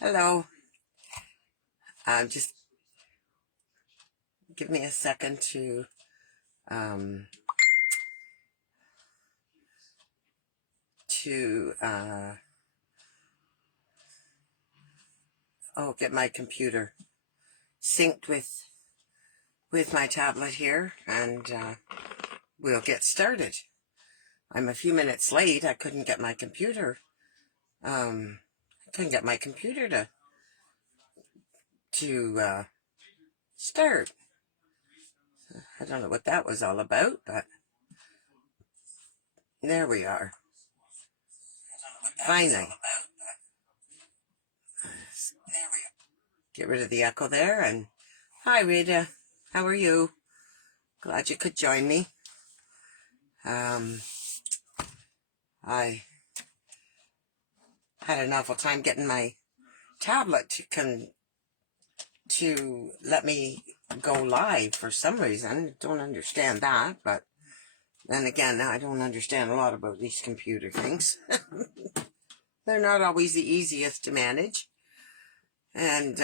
Hello. Just give me a second um, to get my computer synced with my tablet here, and we'll get started. I'm a few minutes late. I couldn't get my computer. To start. I don't know what that was all about, but there we are. Finally. Get rid of the echo there. And hi, Rita. How are you? Glad you could join me. I had an awful time getting my tablet to let me go live for some reason. Don't understand that, but then again, I don't understand a lot about these computer things. They're not always the easiest to manage. And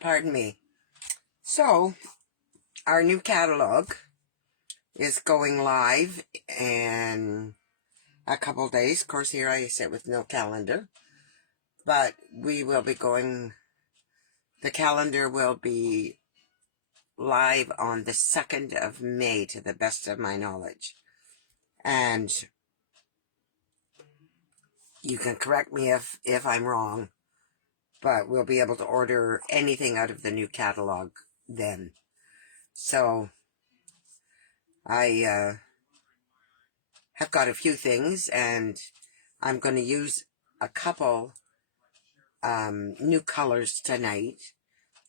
pardon me. So our new catalog is going live in a couple days. Of course, here I sit with no calendar, but we will be going. The calendar will be live on the 2nd of May, to the best of my knowledge. And you can correct me if I'm wrong, but we'll be able to order anything out of the new catalog then. So I have got a few things, and I'm going to use a couple new colors tonight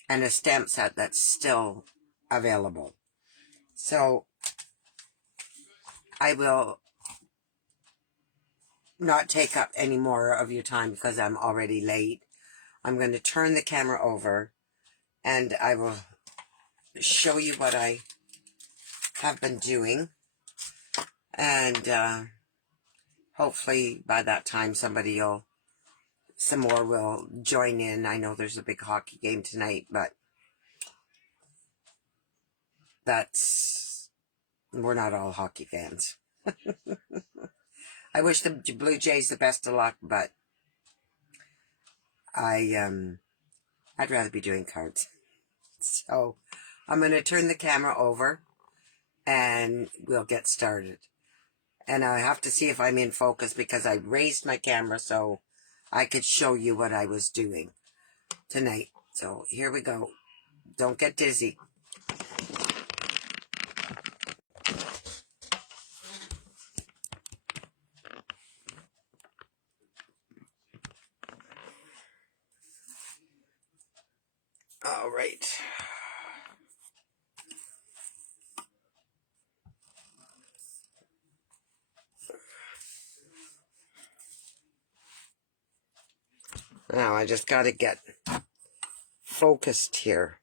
and a stamp set that's still available. So I will not take up any more of your time because I'm already late. I'm going to turn the camera over and I will show you what I have been doing. And hopefully by that time some more will join in. I know there's a big hockey game tonight, but we're not all hockey fans. I wish the Blue Jays the best of luck, but I'd rather be doing cards. So I'm going to turn the camera over and we'll get started. And I have to see if I'm in focus because I raised my camera so I could show you what I was doing tonight. So here we go. Don't get dizzy. All right. Now I just got to get focused here.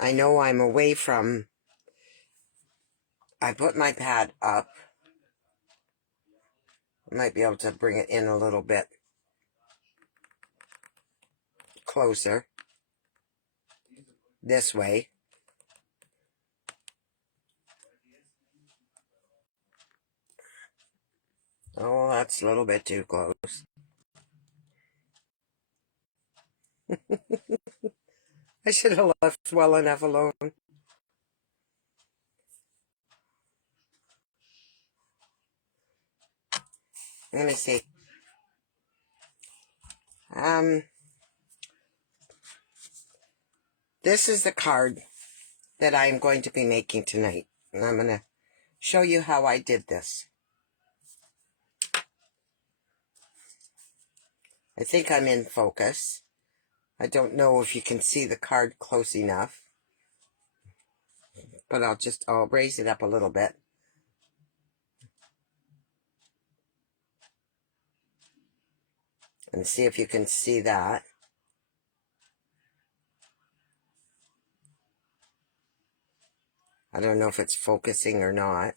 I know I'm away from... I put my pad up. I might be able to bring it in a little bit closer. This way. Oh, that's a little bit too close. I should have left well enough alone. Let me see. This is the card that I'm going to be making tonight. And I'm going to show you how I did this. I think I'm in focus. I don't know if you can see the card close enough. But I'll raise it up a little bit. And see if you can see that. I don't know if it's focusing or not.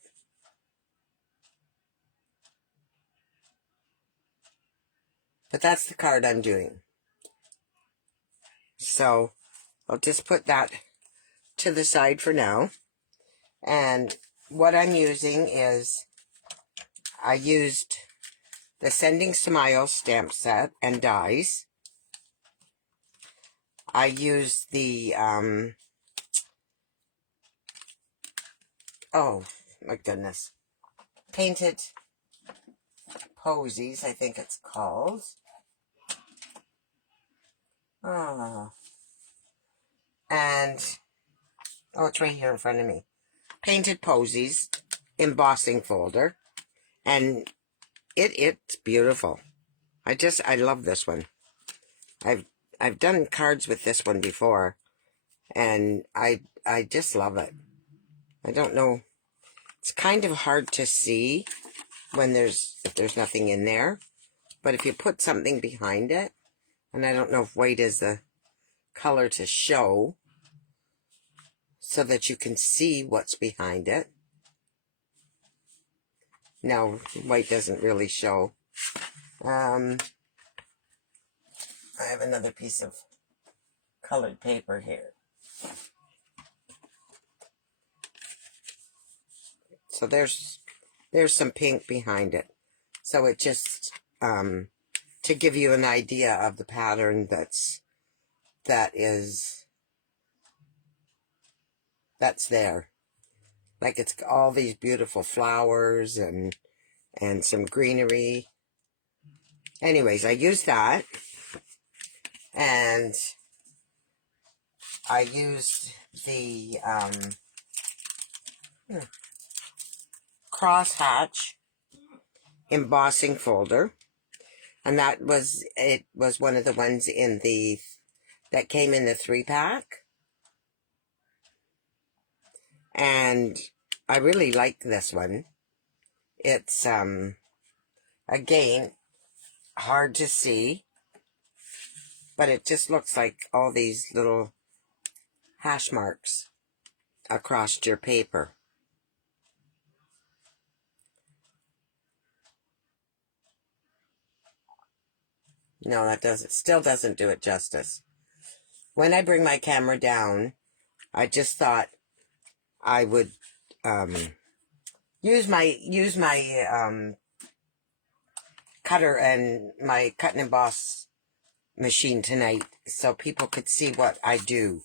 But that's the card I'm doing. So I'll just put that to the side for now. And what I'm using is, I used the Sending Smiles stamp set and dies. I used the, oh my goodness, Painted Posies, I think it's called. Oh. And, oh, it's right here in front of me. Painted Posies embossing folder. And it's beautiful. I love this one. I've done cards with this one before, and I just love it. I don't know. It's kind of hard to see when if there's nothing in there, but if you put something behind it, and I don't know if white is the color to show, so that you can see what's behind it. No, white doesn't really show. I have another piece of colored paper here. So there's some pink behind it. So it just, to give you an idea of the pattern that's there. Like, it's all these beautiful flowers and some greenery. Anyways, I used that. And I used the crosshatch embossing folder. And it was one of the ones that came in the 3-pack. And I really like this one. It's, again, hard to see, but it just looks like all these little hash marks across your paper. No, still doesn't do it justice. When I bring my camera down, I just thought I would use my cutter and my cut and emboss machine tonight, so people could see what I do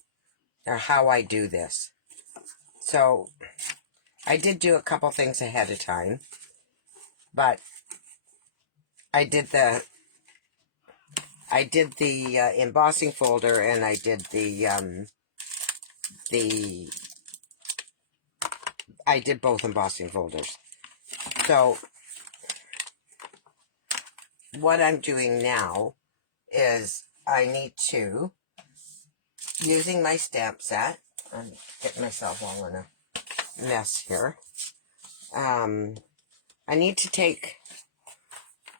or how I do this. So I did do a couple things ahead of time, but I did the embossing folder, and I did I did both embossing folders. So what I'm doing now is I need to, using my stamp set, I'm getting myself all in a mess here. I need to take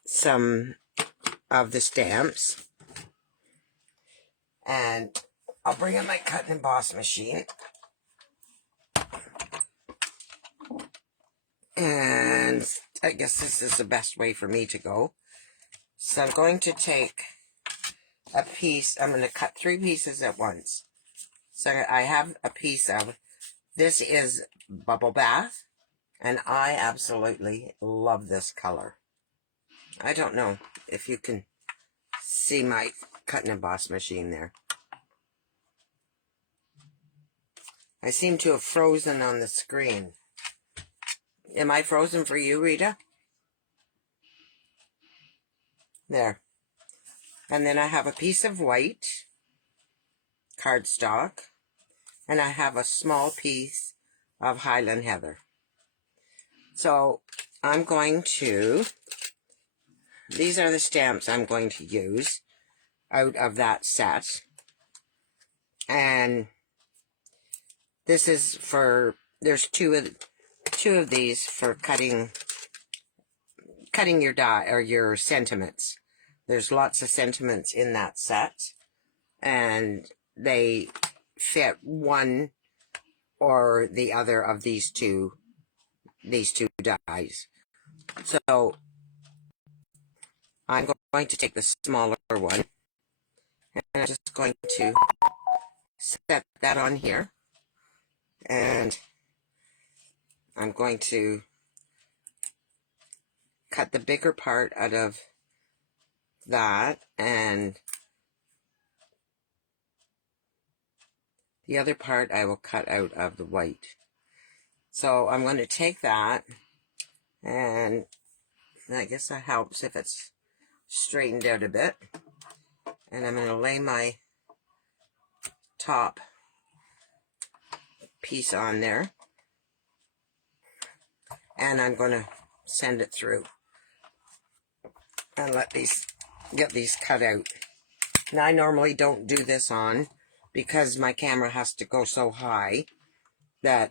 some of the stamps, and I'll bring in my cut and emboss machine. And I guess this is the best way for me to go. So I'm going to take a piece. I'm going to cut 3 pieces at once. So I have a piece of, this is Bubble Bath, and I absolutely love this color. I don't know if you can see my cut and emboss machine there. I seem to have frozen on the screen. Am I frozen for you, Rita? There. And then I have a piece of white cardstock, and I have a small piece of Highland Heather. So I'm going to, these are the stamps I'm going to use out of that set. And this is for, there's two of these for cutting your die or your sentiments. There's lots of sentiments in that set, and they fit one or the other of these two dies. So I'm going to take the smaller one, and I'm just going to set that on here, and I'm going to cut the bigger part out of that, and the other part I will cut out of the white. So I'm going to take that, and I guess that helps if it's straightened out a bit. And I'm going to lay my top piece on there, and I'm going to send it through and get these cut out. Now, I normally don't do this on because my camera has to go so high that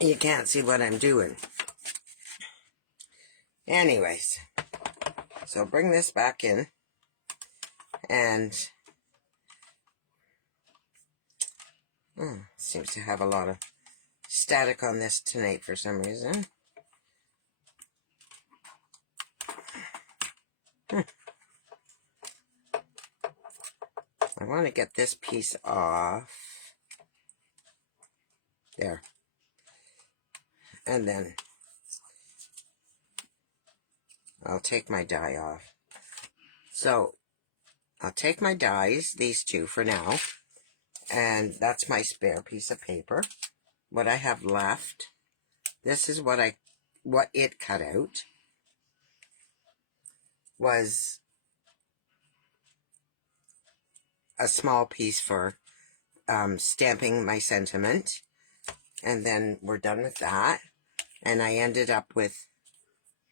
you can't see what I'm doing. Anyways, so bring this back in, and seems to have a lot of static on this tonight for some reason. I want to get this piece off. There. And then I'll take my die off. So I'll take my dies, these two for now, and that's my spare piece of paper. What I have left, this is what it cut out, was a small piece for stamping my sentiment, and then we're done with that. And I ended up with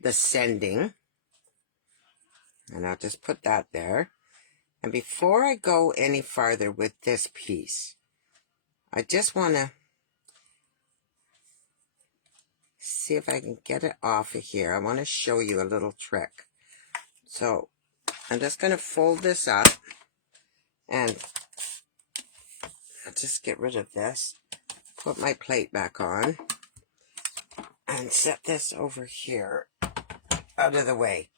the sending, and I'll just put that there. And before I go any farther with this piece, I just want to see if I can get it off of here. I want to show you a little trick. So I'm just going to fold this up, and I'll just get rid of this, put my plate back on, and set this over here out of the way.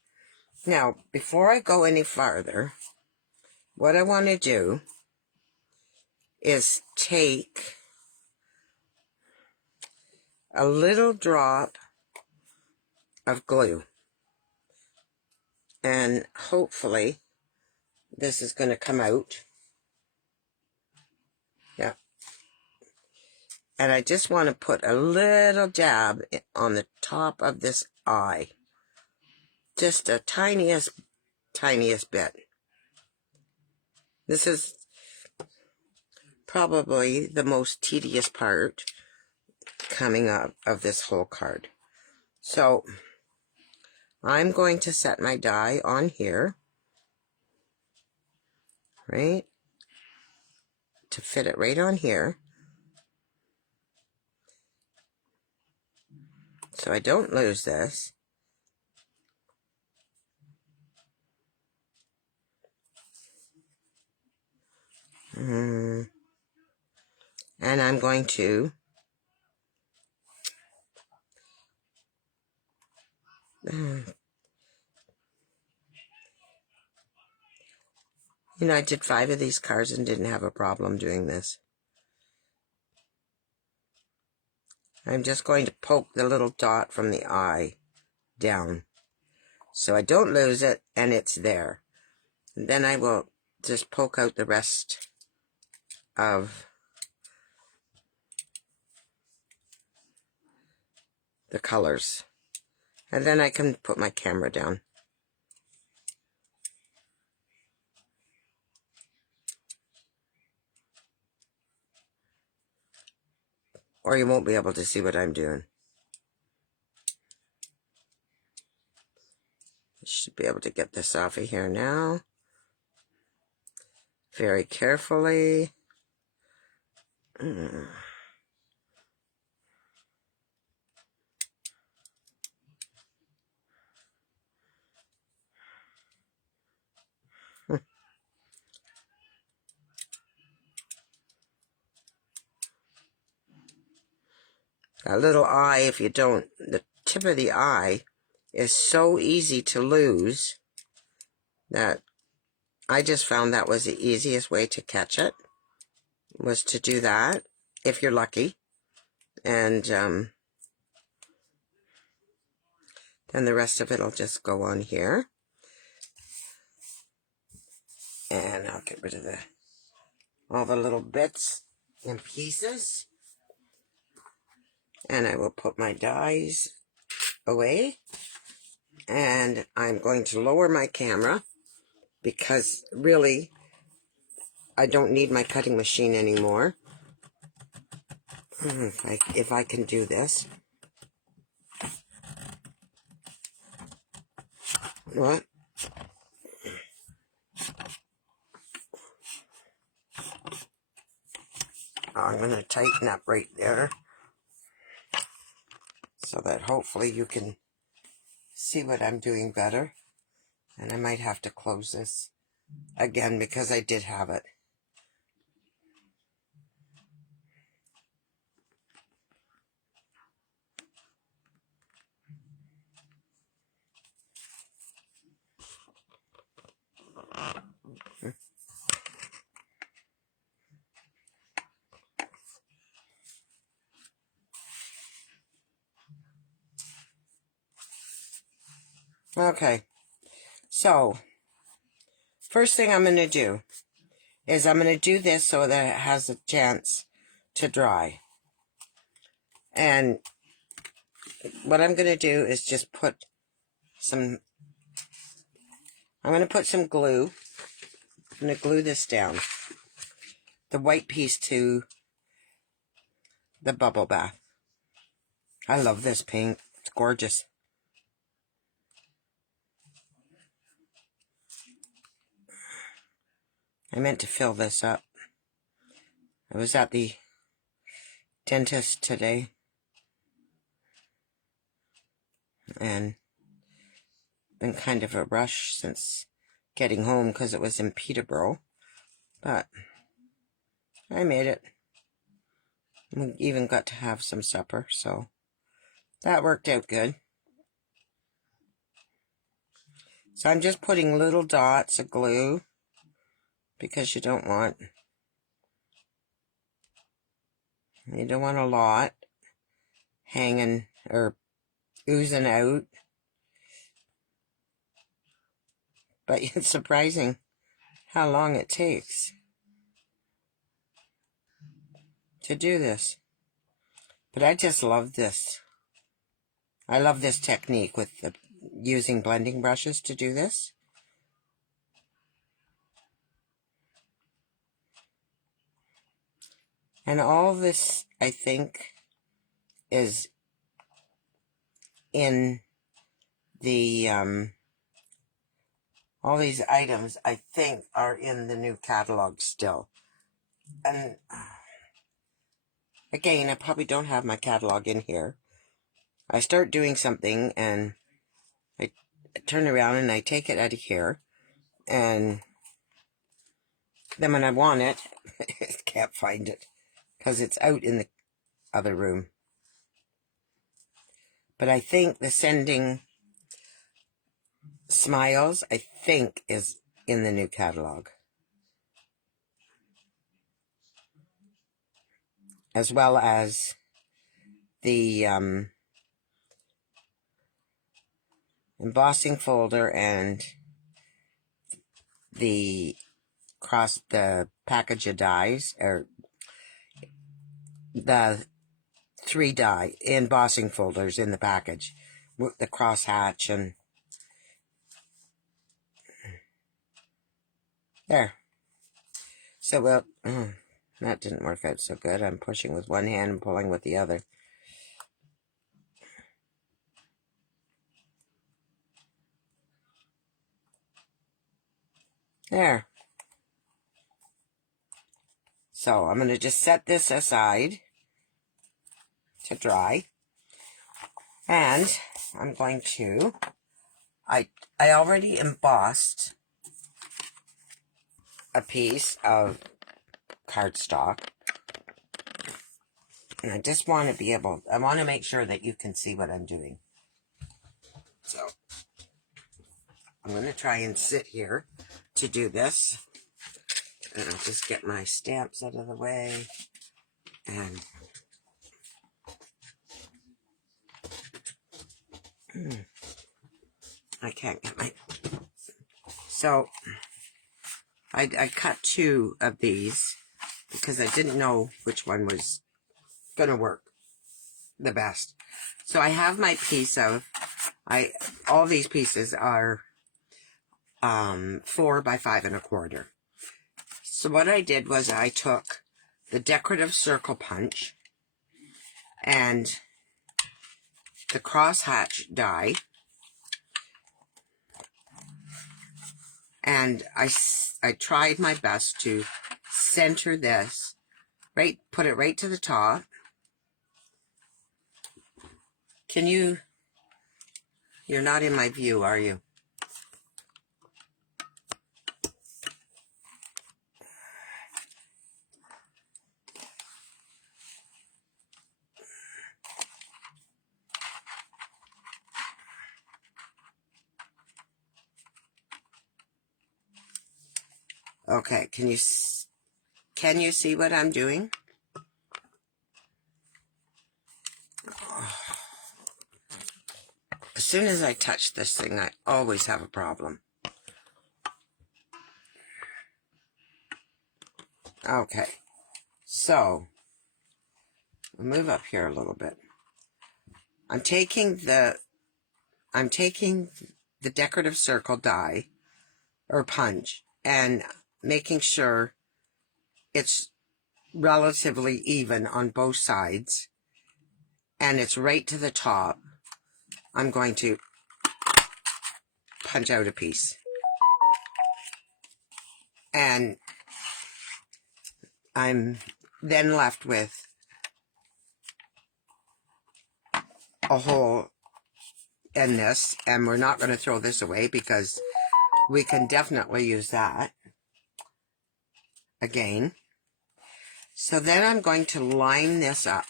Now, before I go any farther, what I want to do is take a little drop of glue, and hopefully this is going to come out. Yeah. And I just want to put a little dab on the top of this eye. Just a tiniest bit. This is probably the most tedious part coming up of this whole card. So I'm going to set my die on here, right, to fit it right on here, so I don't lose this. And I'm going to you know, I did 5 of these cards and didn't have a problem doing this. I'm just going to poke the little dot from the eye down so I don't lose it and it's there. And then I will just poke out the rest of the colors. And then I can put my camera down. Or you won't be able to see what I'm doing. I should be able to get this off of here now. Very carefully. A little eye, if you don't, the tip of the eye is so easy to lose that I just found that was the easiest way to catch it, was to do that, if you're lucky. And then the rest of it will just go on here. And I'll get rid of all the little bits and pieces. And I will put my dies away. And I'm going to lower my camera because really I don't need my cutting machine anymore. If I can do this. What? I'm going to tighten up right there so that hopefully you can see what I'm doing better. And I might have to close this again because I did have it. Okay, so first thing I'm going to do is I'm going to do this so that it has a chance to dry. And what I'm going to do is just put some, I'm going to put some glue. I'm going to glue this down, the white piece to the bubble bath. I love this paint. It's gorgeous. I meant to fill this up. I was at the dentist today. And been kind of a rush since getting home because it was in Peterborough. But I made it. We even got to have some supper, so that worked out good. So I'm just putting little dots of glue because you don't want a lot hanging or oozing out. But it's surprising how long it takes to do this. But I just love this. I love this technique with using blending brushes to do this. And all this, I think, is in the, all these items, I think, are in the new catalog still. And, again, I probably don't have my catalog in here. I start doing something, and I turn around, and I take it out of here. And then when I want it, I can't find it, because it's out in the other room. But I think the Sending Smiles, I think, is in the new catalog. As well as the embossing folder and the package of dies, or the 3 die embossing folders in the package with the crosshatch. And there. So, well, that didn't work out so good. I'm pushing with one hand and pulling with the other. There. So I'm going to just set this aside to dry. And I'm going to, I already embossed a piece of cardstock. And I just want to I want to make sure that you can see what I'm doing. So I'm going to try and sit here to do this. And I'll just get my stamps out of the way. And I can't get my... So I cut 2 of these because I didn't know which one was going to work the best. So I have my piece of... all these pieces are 4 by 5 1/4. So what I did was I took the decorative circle punch and the crosshatch die, and I tried my best to center this, put it right to the top. Can you... You're not in my view, are you? Okay, can you see what I'm doing? As soon as I touch this thing, I always have a problem. Okay, so I'll move up here a little bit. I'm taking the decorative circle die or punch and making sure it's relatively even on both sides and it's right to the top. I'm going to punch out a piece, and I'm then left with a hole in this, and we're not going to throw this away because we can definitely use that again. So then I'm going to line this up,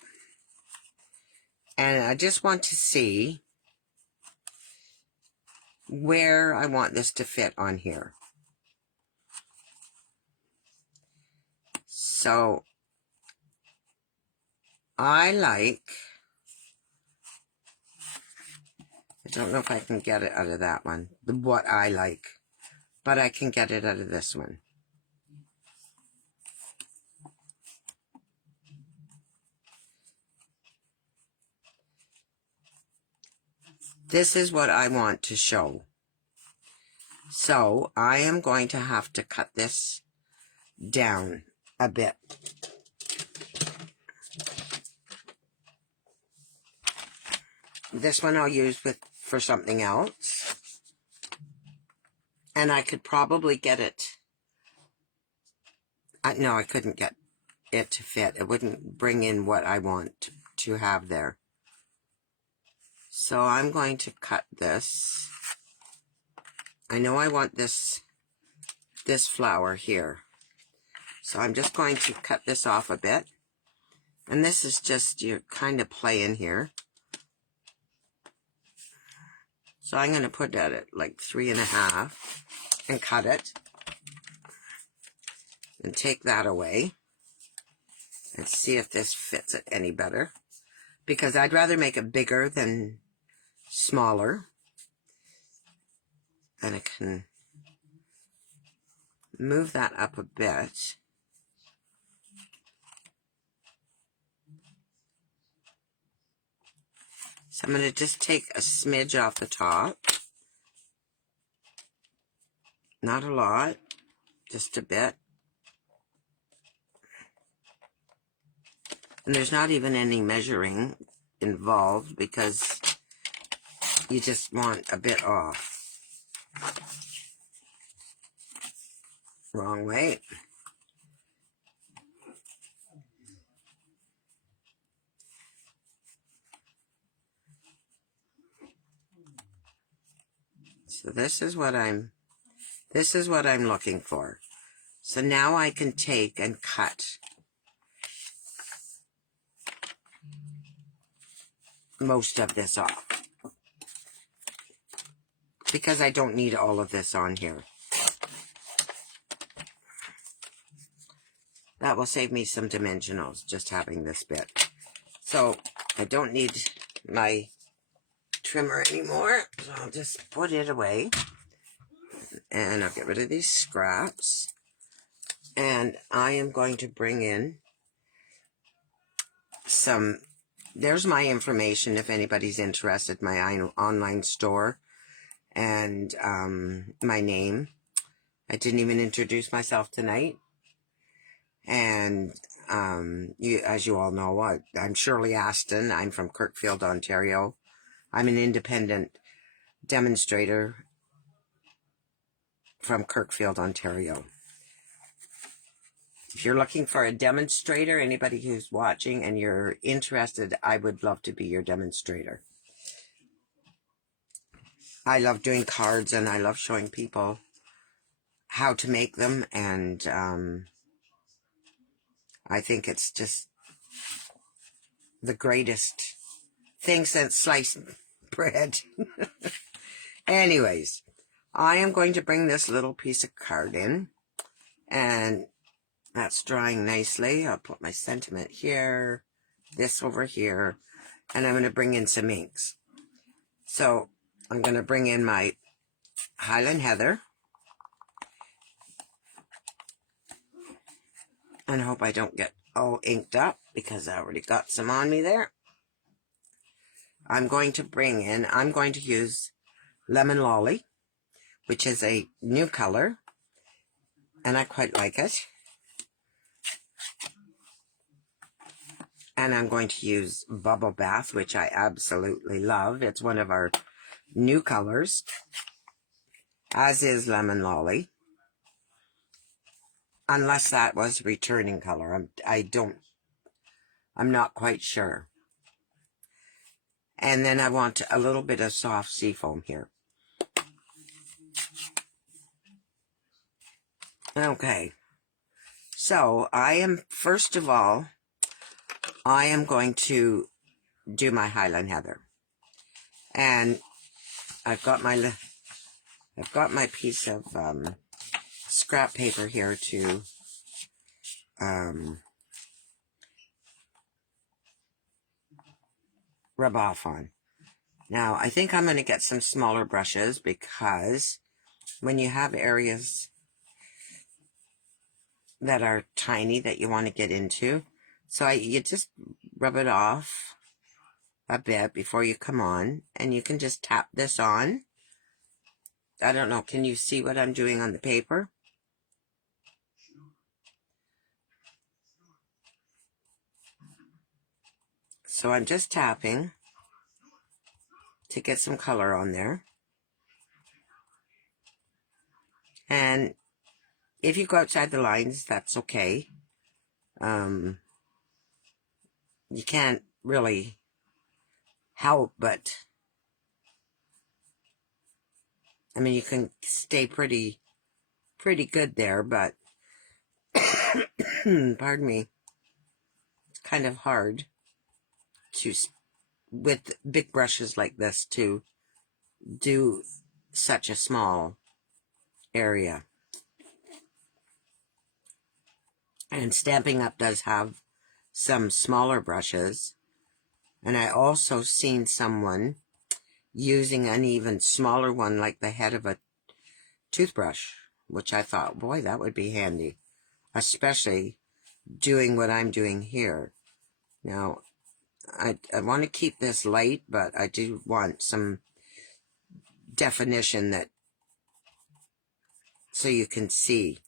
and I just want to see where I want this to fit on here. So I don't know if I can get it out of that one, what I like, but I can get it out of this one. This is what I want to show. So I am going to have to cut this down a bit. This one I'll use for something else. And I could probably get it. No, I couldn't get it to fit. It wouldn't bring in what I want to have there. So I'm going to cut this. I know I want this flower here. So I'm just going to cut this off a bit. And this is just, you're kind of playing here. So I'm going to put that at like 3.5 and cut it. And take that away. And see if this fits it any better. Because I'd rather make it bigger than smaller. And I can move that up a bit. So I'm going to just take a smidge off the top. Not a lot, just a bit. And there's not even any measuring involved because you just want a bit off. Wrong way. So this is what I'm looking for. So now I can take and cut most of this off. because I don't need all of this on here. That will save me some dimensionals, just having this bit. So I don't need my trimmer anymore, so I'll just put it away. And I'll get rid of these scraps. And I am going to bring in some, there's my information if anybody's interested, my online store, and my name. I didn't even introduce myself tonight. And as you all know, I'm Shirley Aston. I'm from Kirkfield, Ontario. I'm an independent demonstrator from Kirkfield, Ontario. If you're looking for a demonstrator, anybody who's watching and you're interested, I would love to be your demonstrator. I love doing cards and I love showing people how to make them, and I think it's just the greatest thing since sliced bread. Anyways, I am going to bring this little piece of card in, and that's drying nicely. I'll put my sentiment here, this over here, and I'm going to bring in some inks. So I'm going to bring in my Highland Heather, and I hope I don't get all inked up because I already got some on me there. I'm going to use Lemon Lolly, which is a new color, and I quite like it. And I'm going to use Bubble Bath, which I absolutely love. It's one of our new colors, as is Lemon Lolly. Unless that was returning color. I'm not quite sure. And then I want a little bit of soft seafoam here. Okay. So first of all, I am going to do my Highland Heather. And I've got my piece of scrap paper here to rub off on. Now, I think I'm going to get some smaller brushes because when you have areas that are tiny that you want to get into, so you just rub it off a bit before you come on, and you can just tap this on. I don't know, can you see what I'm doing on the paper? So I'm just tapping to get some color on there. And if you go outside the lines, that's okay. You can't really help, but I mean, you can stay pretty good there, but pardon me, it's kind of hard to, with big brushes like this, to do such a small area. And Stampin' Up! Does have some smaller brushes, and I also seen someone using an even smaller one like the head of a toothbrush, which I thought, boy, that would be handy, especially doing what I'm doing here. Now, I want to keep this light, but I do want some definition so you can see.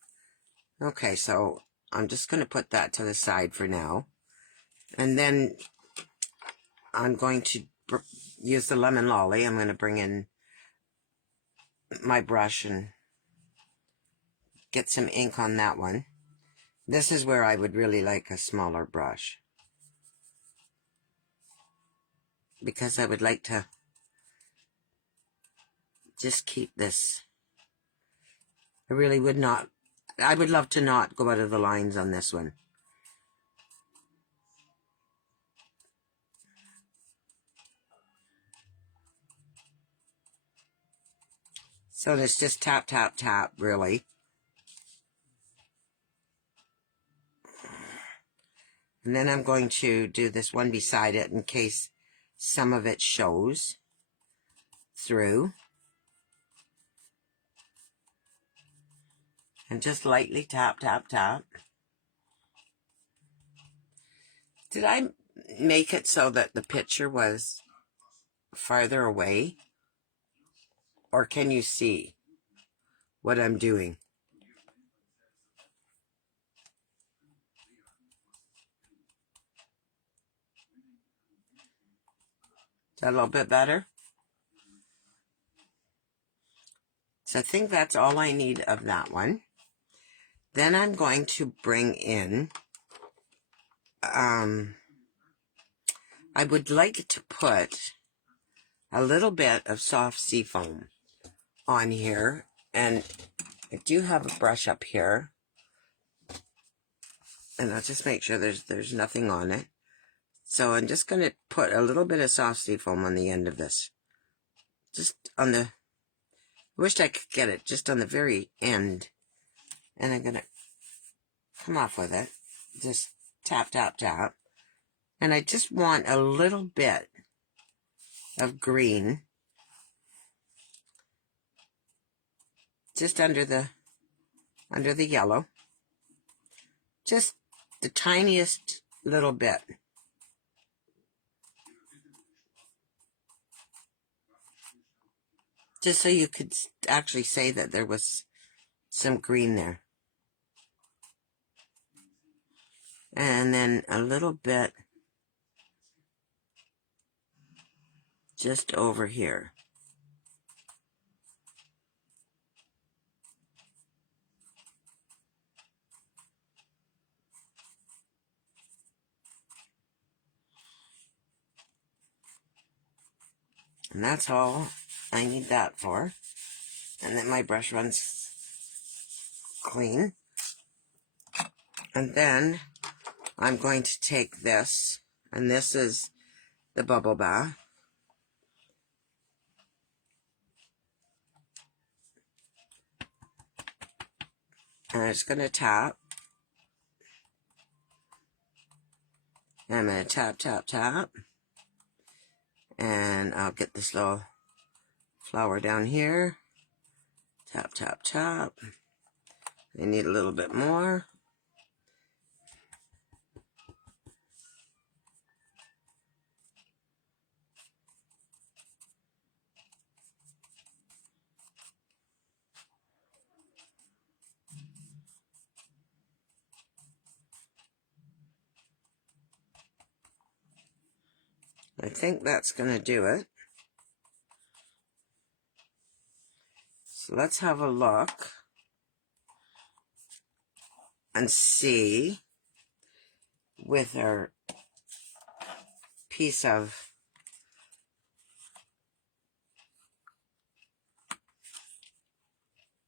Okay, so I'm just going to put that to the side for now. And then I'm going to use the Lemon Lolly. I'm going to bring in my brush and get some ink on that one. This is where I would really like a smaller brush, because I would like to just keep this. I really would not, I would love to not go out of the lines on this one. So it's just tap, tap, tap, really. And then I'm going to do this one beside it in case some of it shows through. And just lightly tap, tap, tap. Did I make it so that the picture was farther away? Or can you see what I'm doing? Is that a little bit better? So I think that's all I need of that one. Then I'm going to bring in, I would like to put a little bit of soft seafoam on here. And I do have a brush up here. And I'll just make sure there's nothing on it. So I'm just going to put a little bit of soft seafoam on the end of this. Just on the, I wished I could get it just on the very end. And I'm going to come off with it. Just tap, tap, tap. And I just want a little bit of green just under the yellow. Just the tiniest little bit. Just so you could actually say that there was some green there. And then a little bit just over here. And that's all I need that for. And then my brush runs clean. And then I'm going to take this, and this is the bubble bath. And I'm just going to tap. And I'm going to tap, tap, tap. And I'll get this little flower down here. Tap, tap, tap. I need a little bit more. I think that's going to do it. So let's have a look and see with our piece of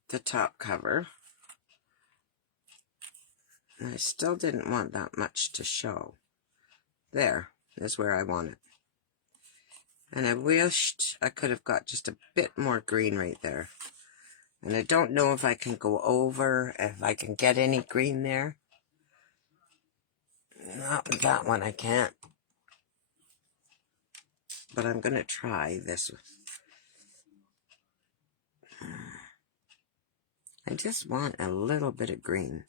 the top cover. And I still didn't want that much to show. There is where I want it. And I wished I could have got just a bit more green right there. And I don't know if I can go over, if I can get any green there. Not with that one, I can't. But I'm going to try this one. I just want a little bit of green.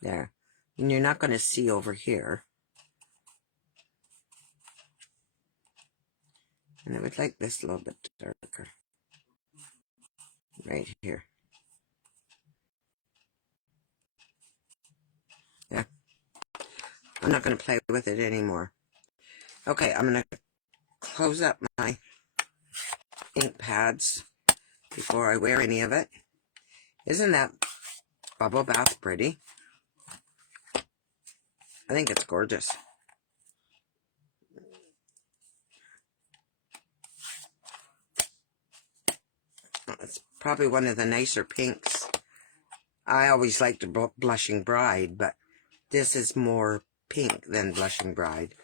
There. And you're not going to see over here. And I would like this a little bit darker. Right here. Yeah. I'm not going to play with it anymore. Okay, I'm going to close up my ink pads before I wear any of it. Isn't that bubble bath pretty? I think it's gorgeous. It's probably one of the nicer pinks. I always liked the Blushing Bride, but this is more pink than Blushing Bride.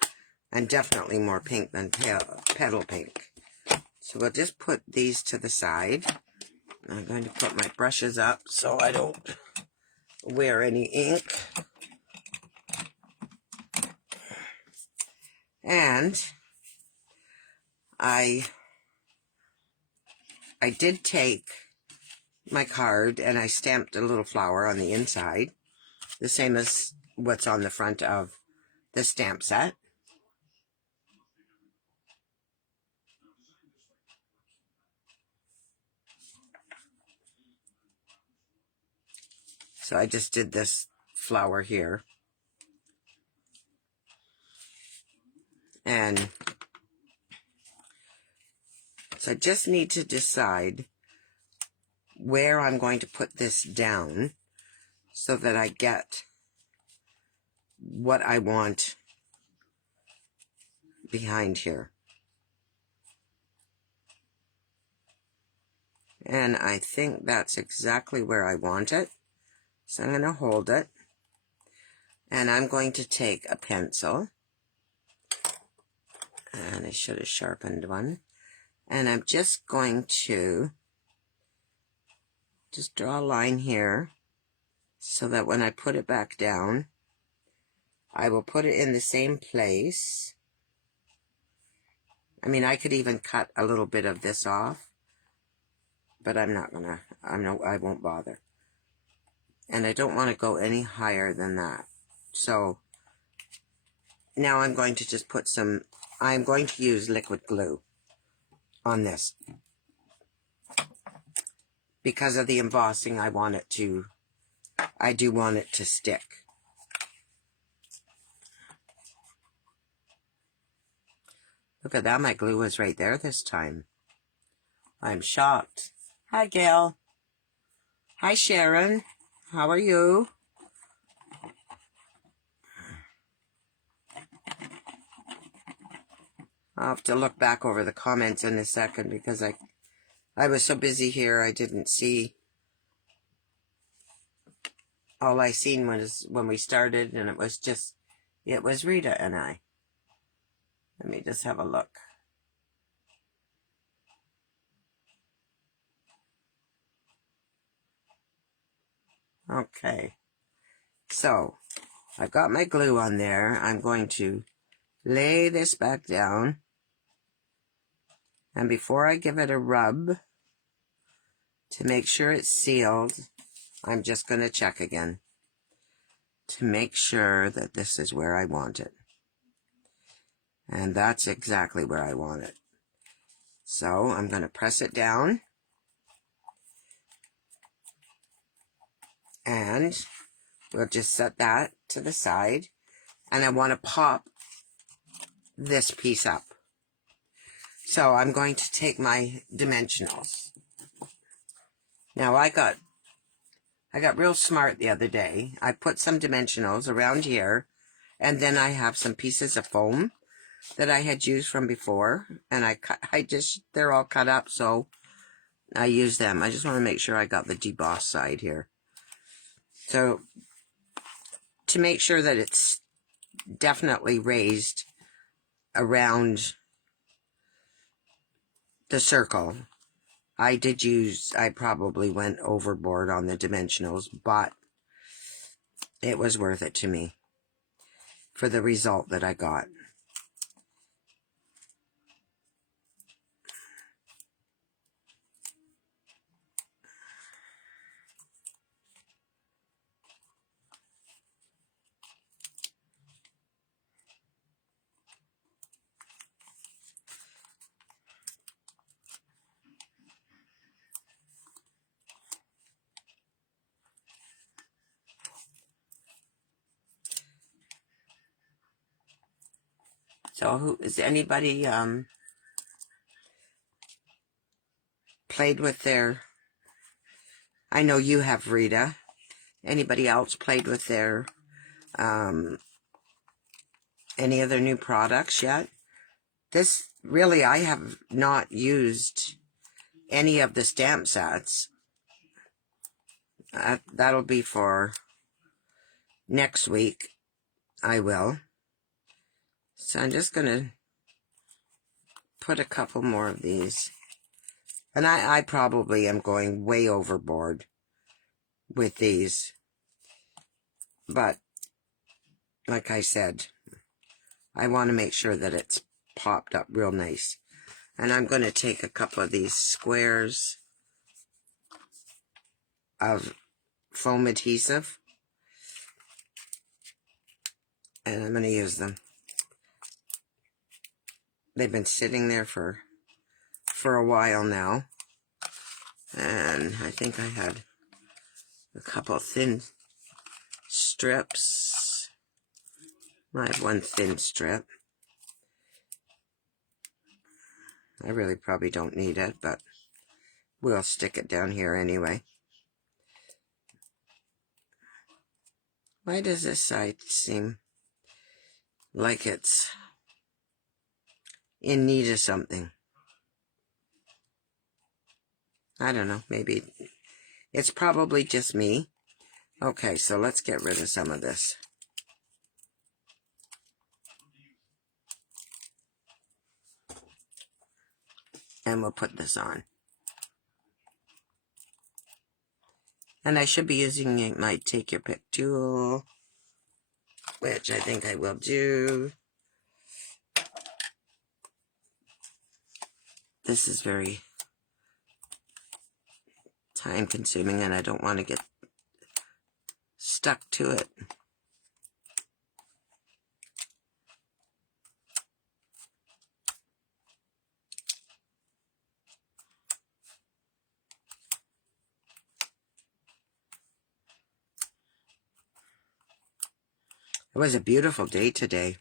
and definitely more pink than petal pink. So we'll just put these to the side. I'm going to put my brushes up so I don't wear any ink. And I did take my card and I stamped a little flower on the inside, the same as what's on the front of the stamp set. So I just did this flower here. And so I just need to decide where I'm going to put this down so that I get what I want behind here. And I think that's exactly where I want it. So I'm going to hold it. And I'm going to take a pencil. And I should have sharpened one. And I'm just going to just draw a line here so that when I put it back down, I will put it in the same place. I mean, I could even cut a little bit of this off, but I'm not gonna, I won't bother. And I don't want to go any higher than that. So now I'm going to just put some, I'm going to use liquid glue on this. Because of the embossing, I do want it to stick. Look at that, my glue is right there this time. I'm shocked. Hi, Gail. Hi, Sharon. How are you? I'll have to look back over the comments in a second because I was so busy here I didn't see. All I seen was when we started, and it was Rita and I. Let me just have a look. Okay. So, I've got my glue on there. I'm going to lay this back down. And before I give it a rub, to make sure it's sealed, I'm just going to check again to make sure that this is where I want it. And that's exactly where I want it. So I'm going to press it down. And we'll just set that to the side. And I want to pop this piece up. So I'm going to take my dimensionals. Now I got real smart the other day. I put some dimensionals around here, and then I have some pieces of foam that I had used from before, and they're all cut up, so I use them. I just want to make sure I got the deboss side here. So to make sure that it's definitely raised around the circle, I probably went overboard on the dimensionals, but it was worth it to me for the result that I got. So is anybody played with their, I know you have, Rita. Anybody else played with their any other new products yet? This really, I have not used any of the stamp sets. That'll be for next week. I will. So I'm just going to put a couple more of these. And I probably am going way overboard with these. But, like I said, I want to make sure that it's popped up real nice. And I'm going to take a couple of these squares of foam adhesive. And I'm going to use them. They've been sitting there for a while now. And I think I had a couple thin strips. I have one thin strip. I really probably don't need it, but we'll stick it down here anyway. Why does this side seem like it's in need of something? I don't know, maybe it's probably just me. Okay, so let's get rid of some of this. And we'll put this on. And I should be using my Take Your Pick tool, which I think I will do. This is very time consuming and I don't want to get stuck to it. It was a beautiful day today.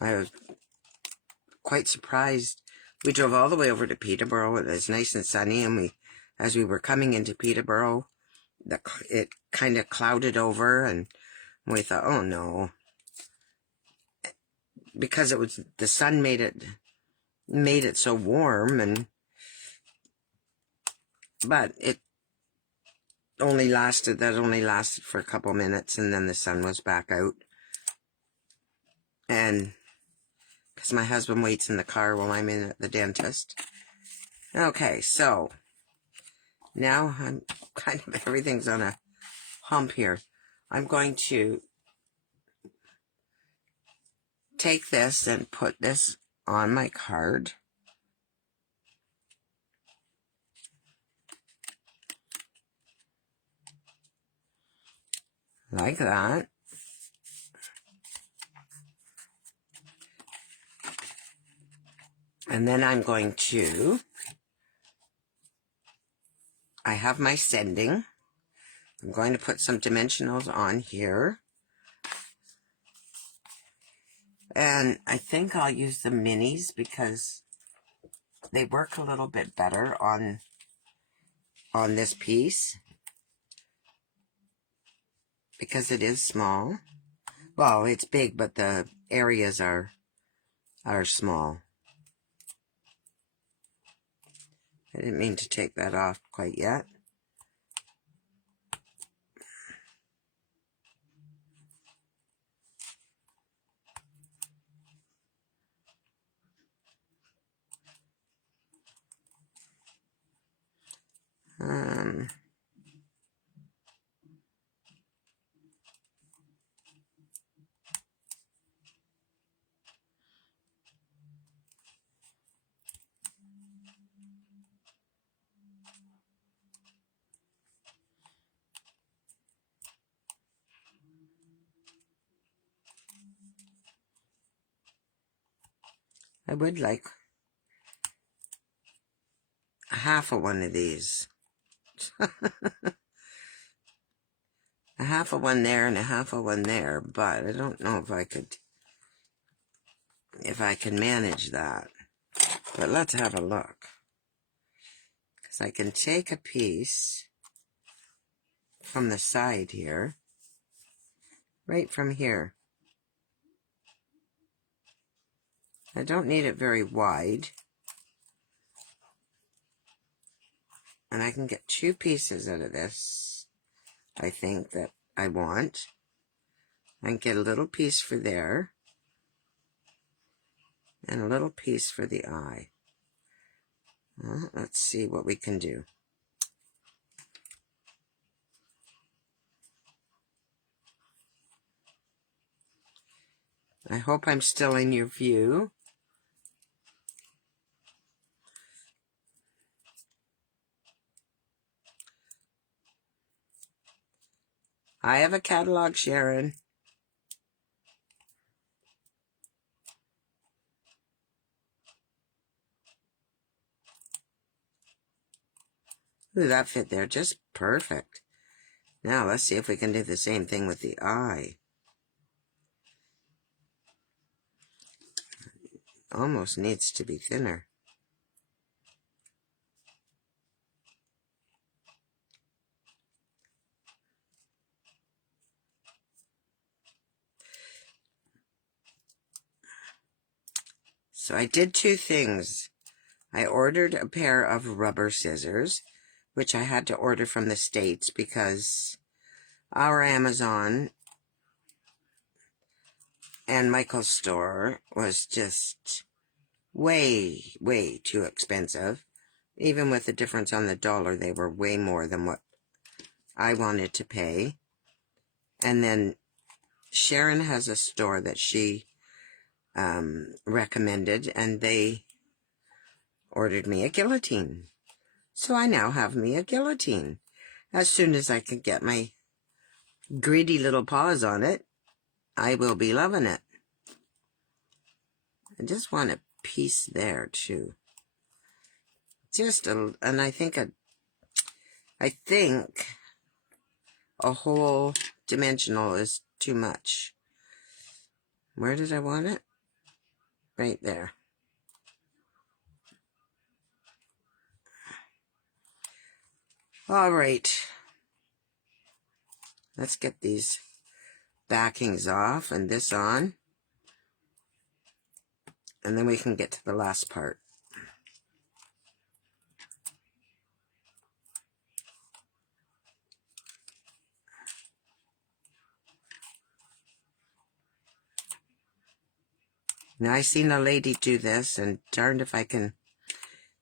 I was quite surprised. We drove all the way over to Peterborough. It was nice and sunny, and as we were coming into Peterborough, it kind of clouded over, and we thought, oh no, because it was the sun made it so warm, but it only lasted for a couple minutes, and then the sun was back out. And because my husband waits in the car while I'm in at the dentist. Okay, so now I'm kind of, everything's on a hump here. I'm going to take this and put this on my card. Like that. And then I'm going to, I have my sending. I'm going to put some dimensionals on here. And I think I'll use the minis because they work a little bit better on this piece. Because it is small. Well, it's big, but the areas are small. I didn't mean to take that off quite yet. I would like a half of one of these. A half of one there and a half of one there, but I don't know if I can manage that. But let's have a look. Because I can take a piece from the side here, right from here. I don't need it very wide. And I can get two pieces out of this, I think, that I want. I can get a little piece for there. And a little piece for the eye. Let's see what we can do. I hope I'm still in your view. I have a catalog, Sharon. Ooh, that fit there just perfect. Now let's see if we can do the same thing with the eye. Almost needs to be thinner. So I did two things. I ordered a pair of rubber scissors, which I had to order from the States because our Amazon and Michael's store was just way, way too expensive. Even with the difference on the dollar, they were way more than what I wanted to pay. And then Sharon has a store that she recommended, and they ordered me a guillotine. So I now have me a guillotine. As soon as I can get my greedy little paws on it, I will be loving it. I just want a piece there too. And I think a whole dimensional is too much. Where did I want it? Right there. All right. Let's get these backings off and this on. And then we can get to the last part. Now, I seen a lady do this, and darned if I can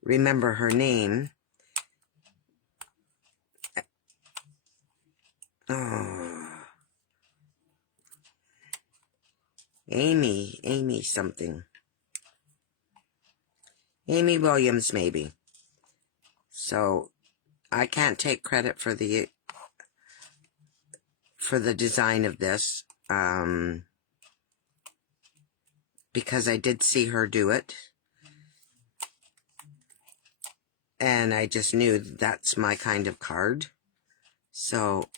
remember her name. Oh. Amy something. Amy Williams, maybe. So, I can't take credit for the design of this, because I did see her do it. And I just knew that's my kind of card. So,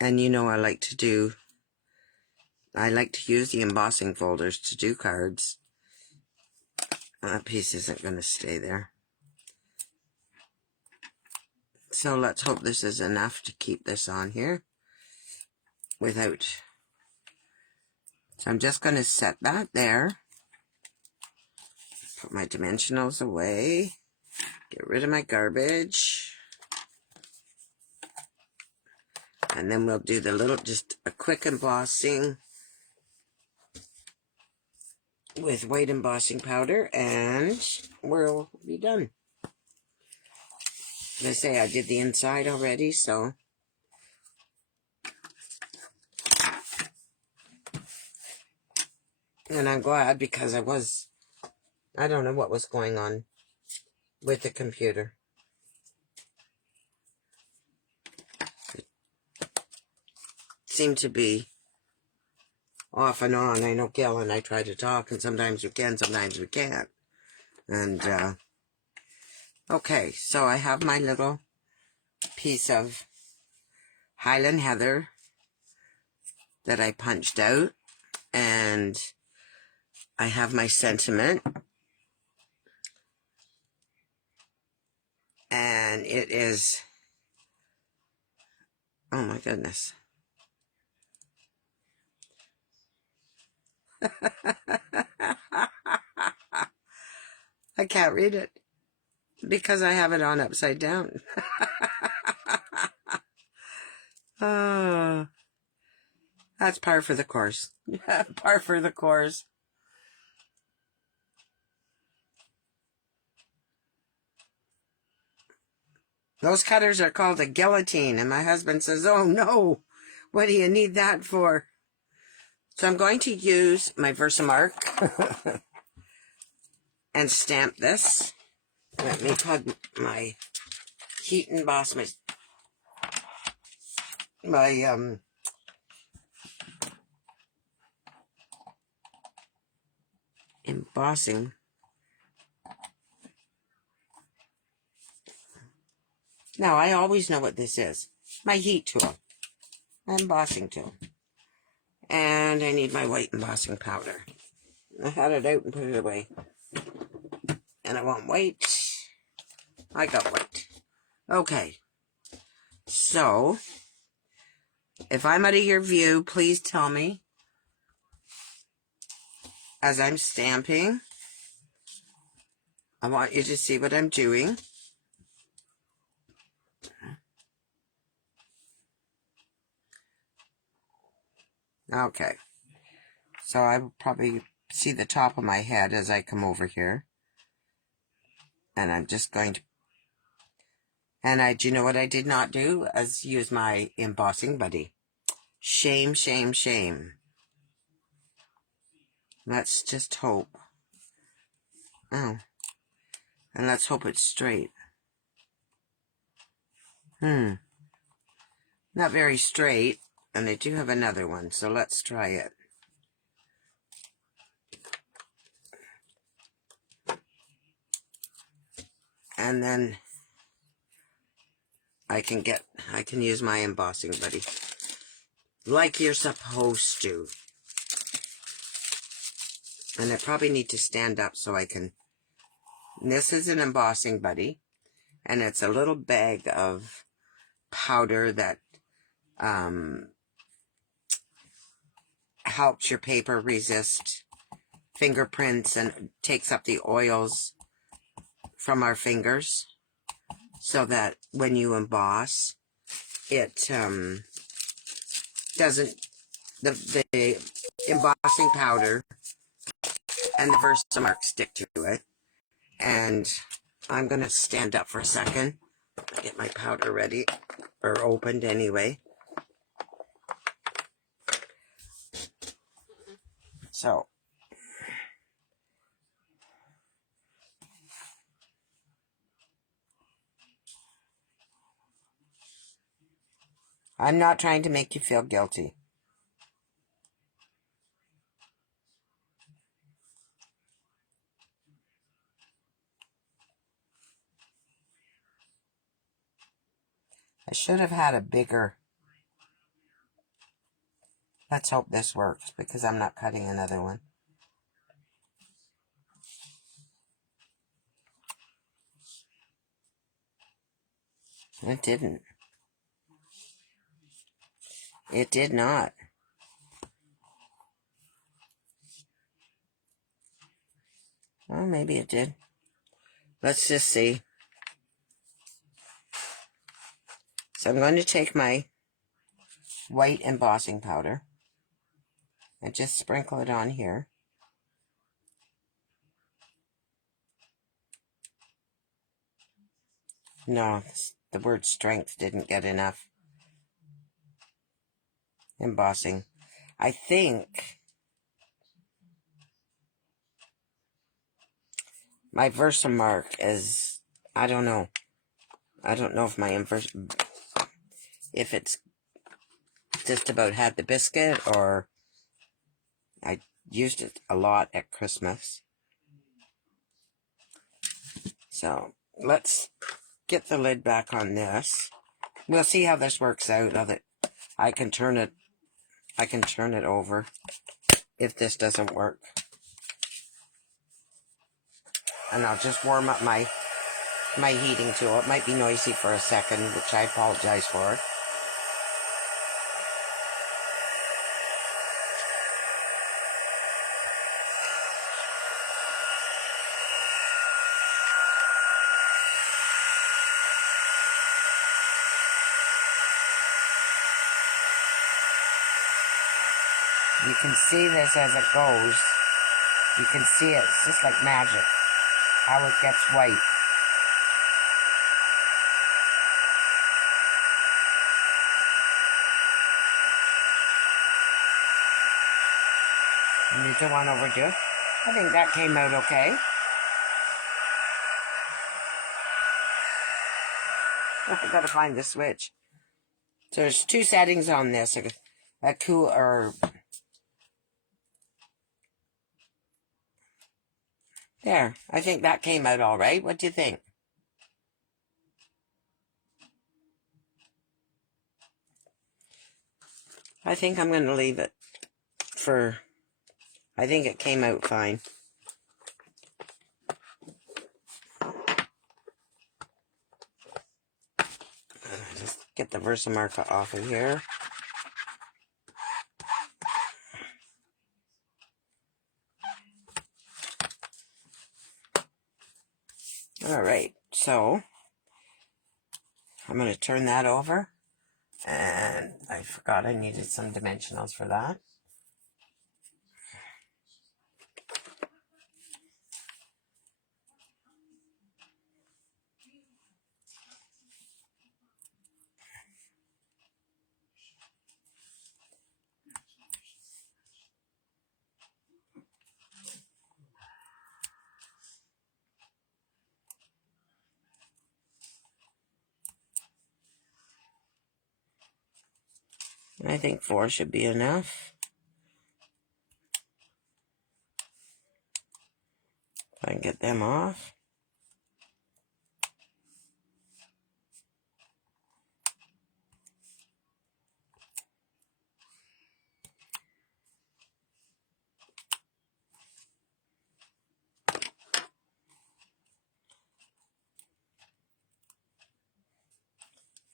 and you know I like to use the embossing folders to do cards. That piece isn't going to stay there. So let's hope this is enough to keep this on here without. So I'm just going to set that there. Put my dimensionals away. Get rid of my garbage. And then we'll do just a quick embossing with white embossing powder, and we'll be done. As I say, I did the inside already, so. And I'm glad, because I don't know what was going on with the computer. It seemed to be off and on. I know Gail and I try to talk, and sometimes we can, sometimes we can't. And, okay, so I have my little piece of Highland Heather that I punched out, and I have my sentiment, and it is, oh my goodness. I can't read it. Because I have it on upside down. That's par for the course. Par for the course. Those cutters are called a guillotine, and my husband says, oh no, what do you need that for? So I'm going to use my Versamark and stamp this. Let me plug my heat emboss, my embossing. Now, I always know what this is. My heat tool. My embossing tool. And I need my white embossing powder. I had it out and put it away. And I want white. I got white. Okay. So, if I'm out of your view, please tell me as I'm stamping. I want you to see what I'm doing. Okay. So I will probably see the top of my head as I come over here. And I'm just going to... And do you know what I did not do? As use my embossing buddy. Shame, shame, shame. Let's just hope. Oh. And let's hope it's straight. Not very straight. And I do have another one, so let's try it. And then I can use my embossing buddy. Like you're supposed to. And I probably need to stand up so I can... This is an embossing buddy. And it's a little bag of powder that helps your paper resist fingerprints and takes up the oils from our fingers so that when you emboss, it doesn't... The embossing powder and the Versamark stick to it. And I'm going to stand up for a second. Get my powder ready, or opened anyway. So, I'm not trying to make you feel guilty. I should have had a bigger... Let's hope this works, because I'm not cutting another one. It didn't. It did not. Well, maybe it did. Let's just see. So I'm going to take my white embossing powder and just sprinkle it on here. No, the word strength didn't get enough embossing. I think my Versamark is... I don't know. I don't know if if it's just about had the biscuit, or I used it a lot at Christmas. So let's get the lid back on this. We'll see how this works out. Now that I can turn it over if this doesn't work. And I'll just warm up my heating tool. It might be noisy for a second, which I apologize for. You can see this as it goes. You can see it. It's just like magic. How it gets white. And you don't want to overdo it. I think that came out okay. I gotta find the switch. So there's two settings on this. A cool or there. I think that came out all right. What do you think? I think I'm going to leave it for... I think it came out fine. Just get the Versamarca off of here. Alright, so I'm going to turn that over. And I forgot I needed some dimensionals for that. I think 4 should be enough. If I can get them off.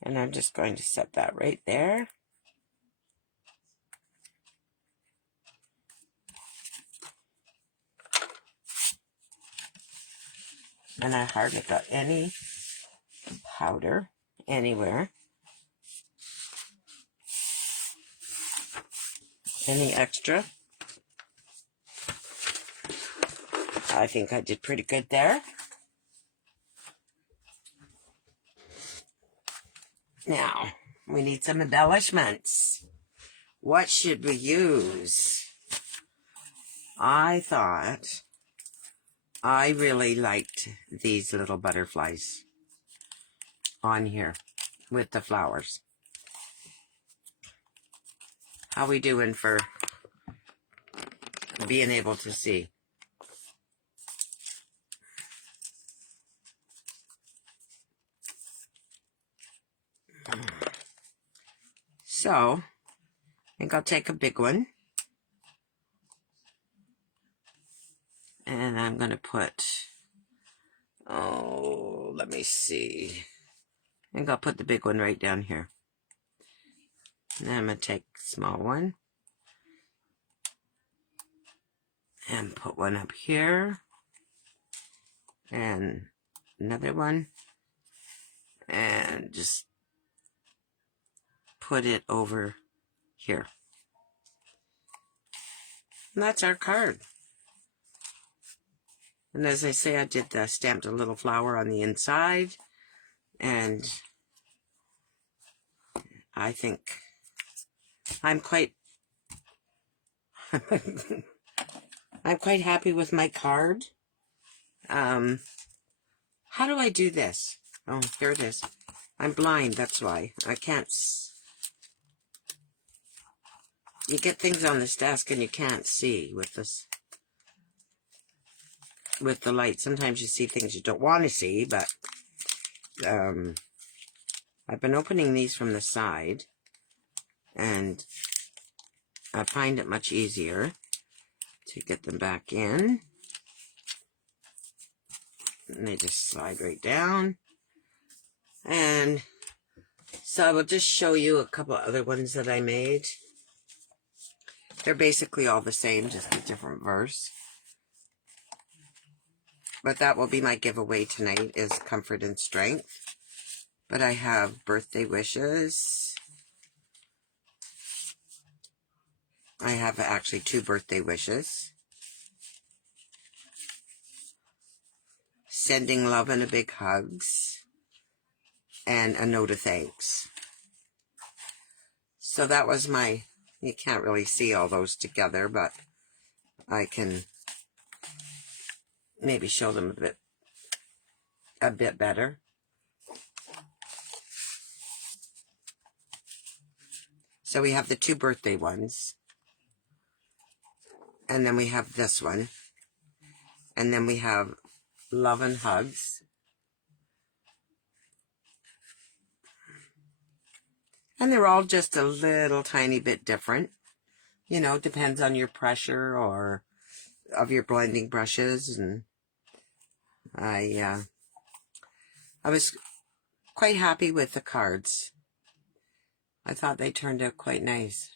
And I'm just going to set that right there. And I hardly got any powder anywhere. Any extra. I think I did pretty good there. Now, we need some embellishments. What should we use? I thought I really liked these little butterflies on here with the flowers. How we doing for being able to see? So, I think I'll take a big one. And I'm going to put, oh, let me see. I think I'll put the big one right down here. And then I'm going to take a small one. And put one up here. And another one. And just put it over here. And that's our card. And as I say, I did stamped a little flower on the inside. And I think I'm quite I'm quite happy with my card. How do I do this? Oh, here it is. I'm blind, that's why. I can't... You get things on this desk and you can't see with this... with the light. Sometimes you see things you don't want to see, but... I've been opening these from the side. And I find it much easier to get them back in. And they just slide right down. And so I will just show you a couple other ones that I made. They're basically all the same, just a different verse. But that will be my giveaway tonight, is Comfort and Strength. But I have birthday wishes. I have actually 2 birthday wishes. Sending love and a big hugs. And a note of thanks. So that was my, you can't really see all those together, but I can maybe show them a bit better. So we have the 2 birthday ones. And then we have this one. And then we have love and hugs. And they're all just a little tiny bit different. You know, depends on your pressure or of your blending brushes. And I was quite happy with the cards. I thought they turned out quite nice.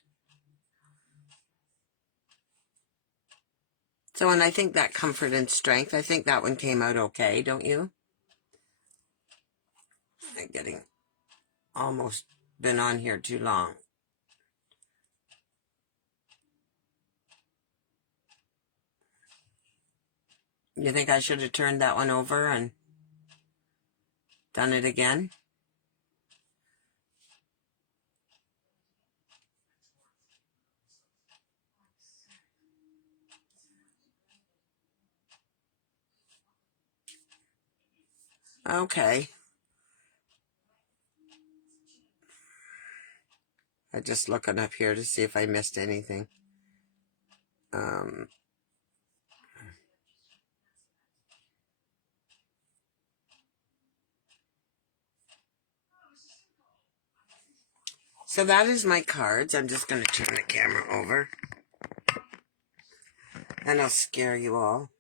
So, and I think that comfort and strength, I think that one came out okay, don't you? I'm getting almost been on here too long. You think I should have turned that one over and done it again? Okay. I'm just looking up here to see if I missed anything. So that is my cards. I'm just going to turn the camera over. And I'll scare you all.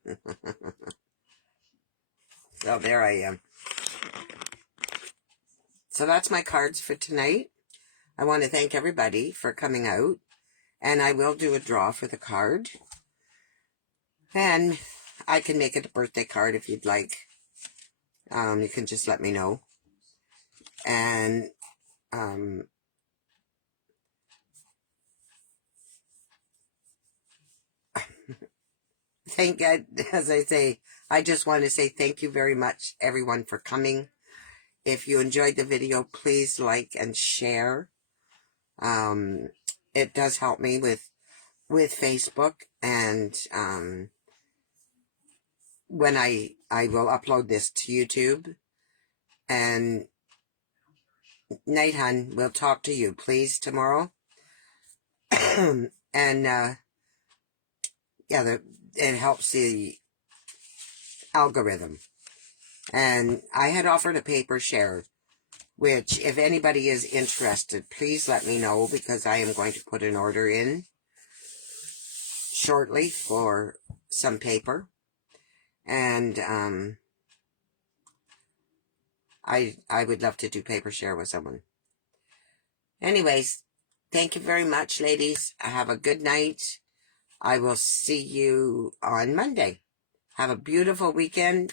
So there I am. So that's my cards for tonight. I want to thank everybody for coming out. And I will do a draw for the card. And I can make it a birthday card if you'd like. You can just let me know. And thank God, as I say, I just want to say thank you very much, everyone, for coming. If you enjoyed the video, please like and share. It does help me with Facebook, and when I will upload this to YouTube. And Night Hun, we'll talk to you, please, tomorrow. And yeah, it helps the algorithm. And I had offered a paper share, which if anybody is interested, please let me know, because I am going to put an order in shortly for some paper. And I would love to do paper share with someone. Anyways, thank you very much, ladies. Have a good night. I will see you on Monday. Have a beautiful weekend.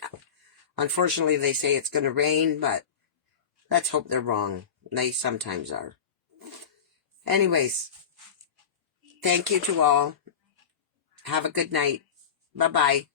Unfortunately, they say it's going to rain, but let's hope they're wrong. They sometimes are. Anyways, thank you to all. Have a good night. Bye-bye.